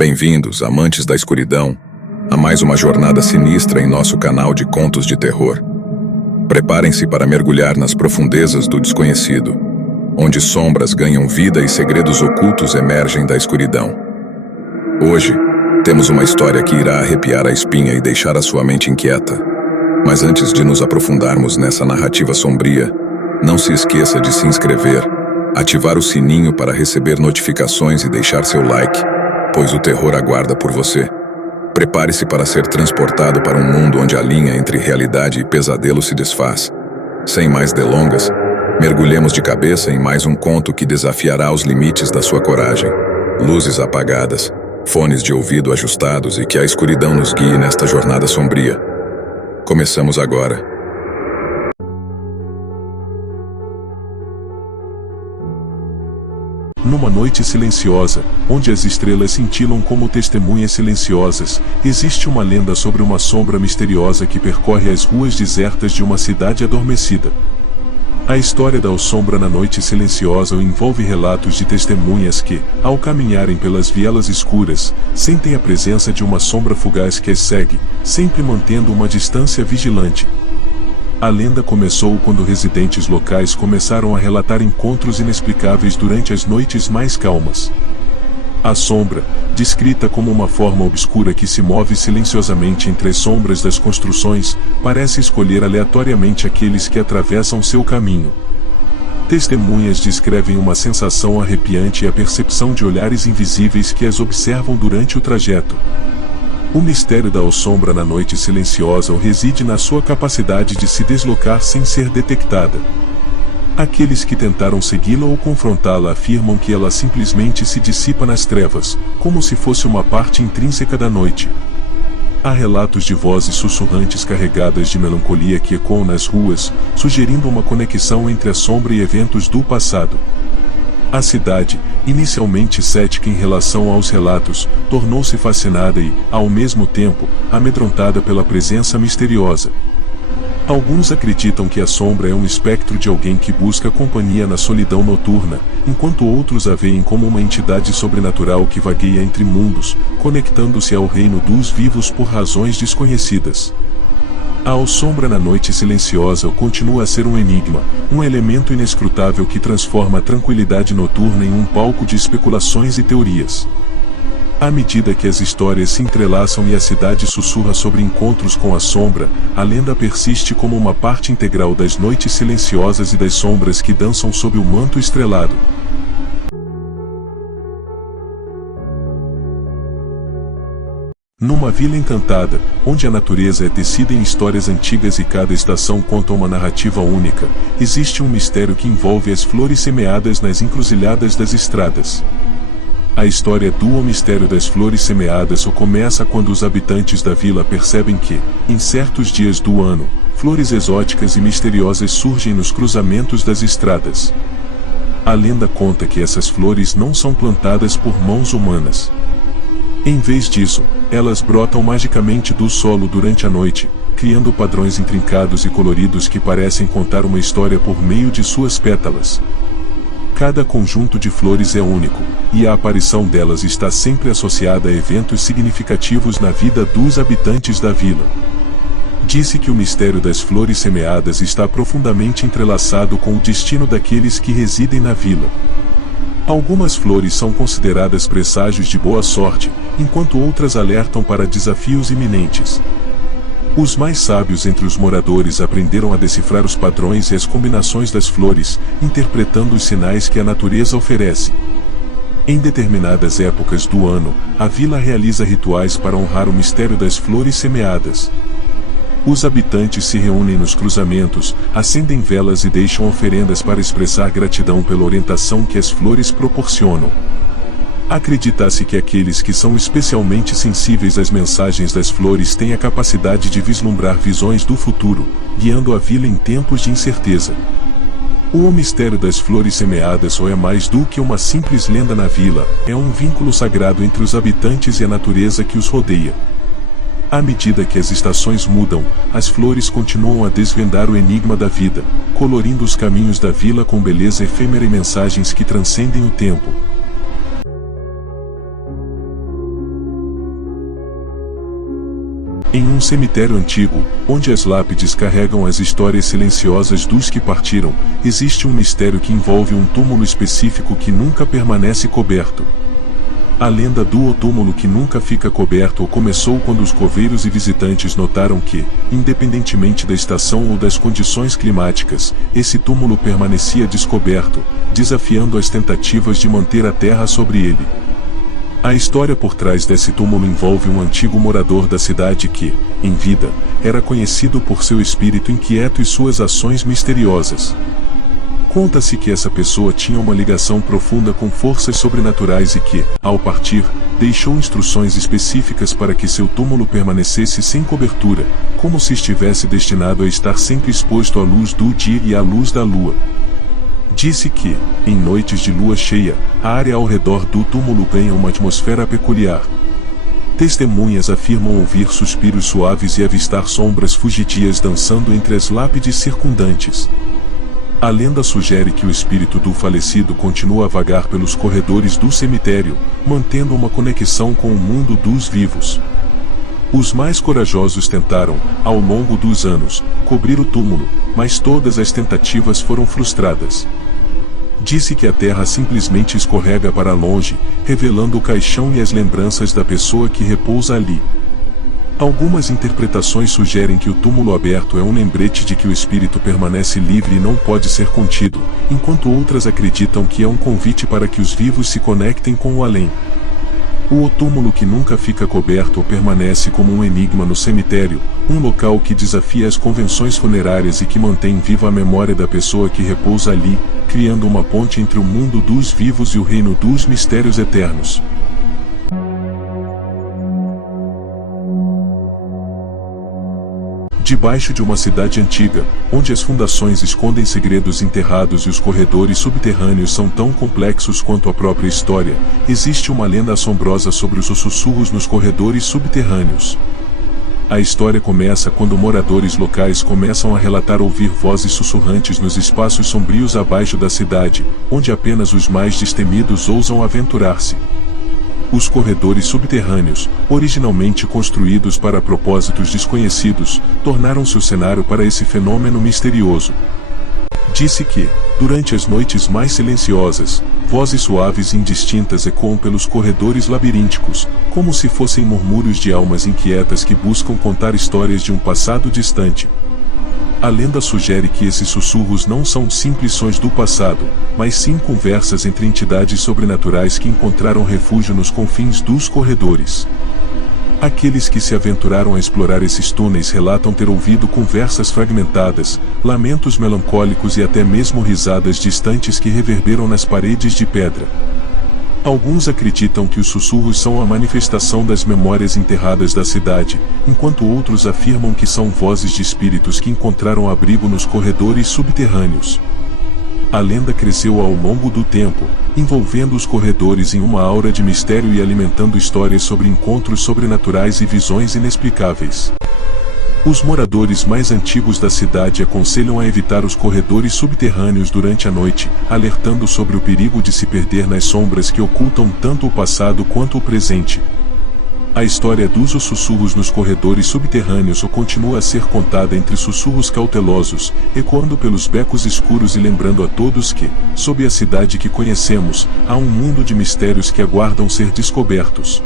Bem-vindos, amantes da escuridão, a mais uma jornada sinistra em nosso canal de contos de terror. Preparem-se para mergulhar nas profundezas do desconhecido, onde sombras ganham vida e segredos ocultos emergem da escuridão. Hoje, temos uma história que irá arrepiar a espinha e deixar a sua mente inquieta. Mas antes de nos aprofundarmos nessa narrativa sombria, não se esqueça de se inscrever, ativar o sininho para receber notificações e deixar seu like, pois o terror aguarda por você. Prepare-se para ser transportado para um mundo onde a linha entre realidade e pesadelo se desfaz. Sem mais delongas, mergulhemos de cabeça em mais um conto que desafiará os limites da sua coragem. Luzes apagadas, fones de ouvido ajustados e que a escuridão nos guie nesta jornada sombria. Começamos agora. Numa noite silenciosa, onde as estrelas cintilam como testemunhas silenciosas, existe uma lenda sobre uma sombra misteriosa que percorre as ruas desertas de uma cidade adormecida. A história da sombra na noite silenciosa envolve relatos de testemunhas que, ao caminharem pelas vielas escuras, sentem a presença de uma sombra fugaz que as segue, sempre mantendo uma distância vigilante. A lenda começou quando residentes locais começaram a relatar encontros inexplicáveis durante as noites mais calmas. A sombra, descrita como uma forma obscura que se move silenciosamente entre as sombras das construções, parece escolher aleatoriamente aqueles que atravessam seu caminho. Testemunhas descrevem uma sensação arrepiante e a percepção de olhares invisíveis que as observam durante o trajeto. O mistério da sombra na noite silenciosa reside na sua capacidade de se deslocar sem ser detectada. Aqueles que tentaram segui-la ou confrontá-la afirmam que ela simplesmente se dissipa nas trevas, como se fosse uma parte intrínseca da noite. Há relatos de vozes sussurrantes carregadas de melancolia que ecoam nas ruas, sugerindo uma conexão entre a sombra e eventos do passado. A cidade, inicialmente cética em relação aos relatos, tornou-se fascinada e, ao mesmo tempo, amedrontada pela presença misteriosa. Alguns acreditam que a sombra é um espectro de alguém que busca companhia na solidão noturna, enquanto outros a veem como uma entidade sobrenatural que vagueia entre mundos, conectando-se ao reino dos vivos por razões desconhecidas. A sombra na noite silenciosa continua a ser um enigma, um elemento inescrutável que transforma a tranquilidade noturna em um palco de especulações e teorias. À medida que as histórias se entrelaçam e a cidade sussurra sobre encontros com a sombra, a lenda persiste como uma parte integral das noites silenciosas e das sombras que dançam sob o manto estrelado. Numa vila encantada, onde a natureza é tecida em histórias antigas e cada estação conta uma narrativa única, existe um mistério que envolve as flores semeadas nas encruzilhadas das estradas. A história do mistério das flores semeadas começa quando os habitantes da vila percebem que, em certos dias do ano, flores exóticas e misteriosas surgem nos cruzamentos das estradas. A lenda conta que essas flores não são plantadas por mãos humanas. Em vez disso, elas brotam magicamente do solo durante a noite, criando padrões intrincados e coloridos que parecem contar uma história por meio de suas pétalas. Cada conjunto de flores é único, e a aparição delas está sempre associada a eventos significativos na vida dos habitantes da vila. Diz-se que o mistério das flores semeadas está profundamente entrelaçado com o destino daqueles que residem na vila. Algumas flores são consideradas presságios de boa sorte, enquanto outras alertam para desafios iminentes. Os mais sábios entre os moradores aprenderam a decifrar os padrões e as combinações das flores, interpretando os sinais que a natureza oferece. Em determinadas épocas do ano, a vila realiza rituais para honrar o mistério das flores semeadas. Os habitantes se reúnem nos cruzamentos, acendem velas e deixam oferendas para expressar gratidão pela orientação que as flores proporcionam. Acredita-se que aqueles que são especialmente sensíveis às mensagens das flores têm a capacidade de vislumbrar visões do futuro, guiando a vila em tempos de incerteza. O mistério das flores semeadas é mais do que uma simples lenda na vila, é um vínculo sagrado entre os habitantes e a natureza que os rodeia. À medida que as estações mudam, as flores continuam a desvendar o enigma da vida, colorindo os caminhos da vila com beleza efêmera e mensagens que transcendem o tempo. Em um cemitério antigo, onde as lápides carregam as histórias silenciosas dos que partiram, existe um mistério que envolve um túmulo específico que nunca permanece coberto. A lenda do túmulo que nunca fica coberto começou quando os coveiros e visitantes notaram que, independentemente da estação ou das condições climáticas, esse túmulo permanecia descoberto, desafiando as tentativas de manter a terra sobre ele. A história por trás desse túmulo envolve um antigo morador da cidade que, em vida, era conhecido por seu espírito inquieto e suas ações misteriosas. Conta-se que essa pessoa tinha uma ligação profunda com forças sobrenaturais e que, ao partir, deixou instruções específicas para que seu túmulo permanecesse sem cobertura, como se estivesse destinado a estar sempre exposto à luz do dia e à luz da lua. Disse que, em noites de lua cheia, a área ao redor do túmulo ganha uma atmosfera peculiar. Testemunhas afirmam ouvir suspiros suaves e avistar sombras fugidias dançando entre as lápides circundantes. A lenda sugere que o espírito do falecido continua a vagar pelos corredores do cemitério, mantendo uma conexão com o mundo dos vivos. Os mais corajosos tentaram, ao longo dos anos, cobrir o túmulo, mas todas as tentativas foram frustradas. Disse que a terra simplesmente escorrega para longe, revelando o caixão e as lembranças da pessoa que repousa ali. Algumas interpretações sugerem que o túmulo aberto é um lembrete de que o espírito permanece livre e não pode ser contido, enquanto outras acreditam que é um convite para que os vivos se conectem com o além. O túmulo que nunca fica coberto permanece como um enigma no cemitério, um local que desafia as convenções funerárias e que mantém viva a memória da pessoa que repousa ali, criando uma ponte entre o mundo dos vivos e o reino dos mistérios eternos. Debaixo de uma cidade antiga, onde as fundações escondem segredos enterrados e os corredores subterrâneos são tão complexos quanto a própria história, existe uma lenda assombrosa sobre os sussurros nos corredores subterrâneos. A história começa quando moradores locais começam a relatar ouvir vozes sussurrantes nos espaços sombrios abaixo da cidade, onde apenas os mais destemidos ousam aventurar-se. Os corredores subterrâneos, originalmente construídos para propósitos desconhecidos, tornaram-se o cenário para esse fenômeno misterioso. Disse que, durante as noites mais silenciosas, vozes suaves e indistintas ecoam pelos corredores labirínticos, como se fossem murmúrios de almas inquietas que buscam contar histórias de um passado distante. A lenda sugere que esses sussurros não são simples sons do passado, mas sim conversas entre entidades sobrenaturais que encontraram refúgio nos confins dos corredores. Aqueles que se aventuraram a explorar esses túneis relatam ter ouvido conversas fragmentadas, lamentos melancólicos e até mesmo risadas distantes que reverberam nas paredes de pedra. Alguns acreditam que os sussurros são a manifestação das memórias enterradas da cidade, enquanto outros afirmam que são vozes de espíritos que encontraram abrigo nos corredores subterrâneos. A lenda cresceu ao longo do tempo, envolvendo os corredores em uma aura de mistério e alimentando histórias sobre encontros sobrenaturais e visões inexplicáveis. Os moradores mais antigos da cidade aconselham a evitar os corredores subterrâneos durante a noite, alertando sobre o perigo de se perder nas sombras que ocultam tanto o passado quanto o presente. A história dos sussurros nos corredores subterrâneos continua a ser contada entre sussurros cautelosos, ecoando pelos becos escuros e lembrando a todos que, sob a cidade que conhecemos, há um mundo de mistérios que aguardam ser descobertos.